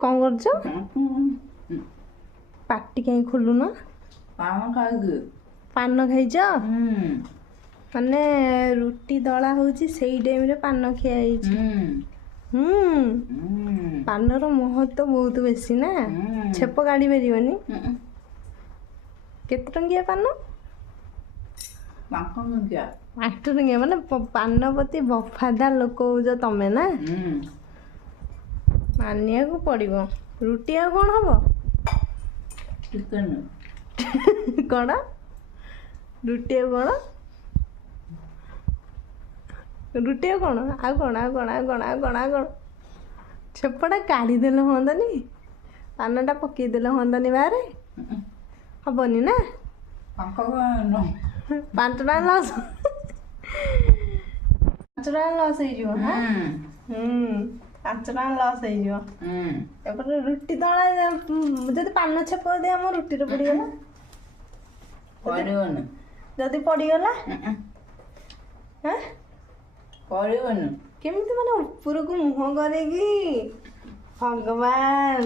କ'ଣ କରୁଛ? ପାଟି କାହିଁ ଖୋଲୁନ? ପାନ ଖାଇଛ? ମାନେ ରୁଟି ଦଳା ହଉଛି ସେଇ ଟାଇମରେ ପାନ ଖିଆ ହେଇଛି। ପାନର ମହତ୍ଵ ବହୁତ ବେଶୀ ନା? ଛେପ କାଢି ପାରିବନି। କେତେ ଟଙ୍କିଆ ପାନ? 5 ଟଙ୍କିଆ। 8 ଟଙ୍କିଆ। ମାନେ ପାନ ପ୍ରତି ବଫାଦାର ଲୋକ ହଉଛ ତମେ ନା? ମାନିବାକୁ ପଡିବ। ରୁଟି ଆଉ କ'ଣ ହବ? ଚିକେନ। କ'ଣ? ରୁଟି ଆଉ କ'ଣ? ରୁଟି ଆଉ କ'ଣ? ଆଉ କ'ଣ? ଆଉ କ'ଣ? ଆଉ କ'ଣ? ଆଉ କ'ଣ? ଆଉ କ'ଣ? ଛେପଟା କାଢ଼ିଦେଲେ ହୁଅନ୍ତାନି? ପାନଟା ପକେଇଦେଲେ ହୁଅନ୍ତାନି ବାହାରେ? ହବନି ନା? 5 ଟଙ୍କା ଲସ୍। 5 ଟଙ୍କା ଲସ୍ ହେଇଯିବ। 5 ଟଙ୍କା ଲସ୍ ହେଇଯିବ। ଏପଟେ ରୁଟି ଦଳା ଯଦି ପାନ ଛେପ ଯଦି ଆମ ରୁଟିରେ ପଡ଼ିଗଲା, ପଡ଼ିବନି। ଯଦି ପଡ଼ିଗଲା ପଡ଼ିବନି। କେମିତି ମାନେ ଉପରକୁ ମୁହଁ କରିକି ଭଗବାନ